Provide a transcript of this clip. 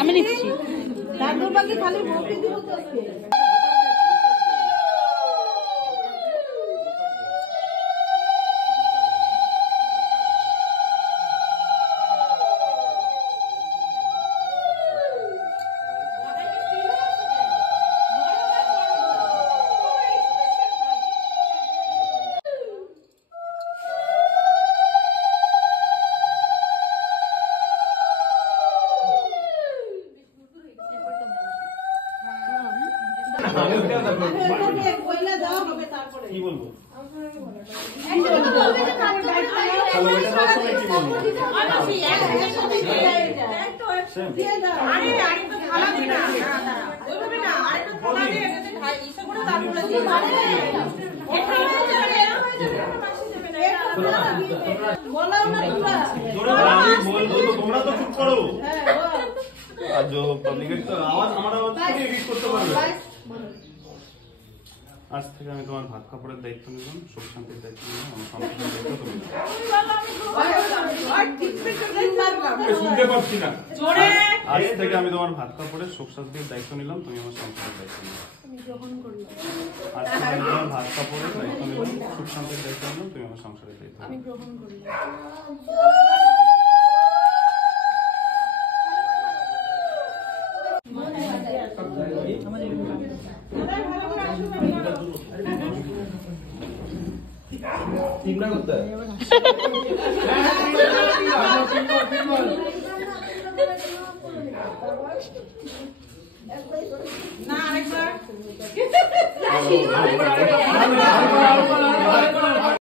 আমি নিচ্ছি। কি বলবো তোমরা তো চুপ করো আর जो पब्लिक तो आवाज हमारा एडिट করতে পারবে আজ থেকে আমি তোমার ভাত কাপড়ের দায়িত্ব নিলাম সুখ শান্তির দায়িত্ব নিলাম আমার সংসারের দায়িত্ব তুমি শুনতে পাচ্ছি না জোরে আজ থেকে আমি তোমার ভাত কাপড়ের সুখ শান্তির দায়িত্ব নিলাম তুমি আমার সংসারের দায়িত্ব নিলাম আমি গ্রহণ করলাম আজ থেকে আমি তোমার ভাত কাপড়ের দায়িত্ব নিলাম সুখ শান্তির দায়িত্ব নিলাম তুমি আমার সংসারের দায়িত্ব আমি গ্রহণ করলাম চিন্তা করতে না আরেকবার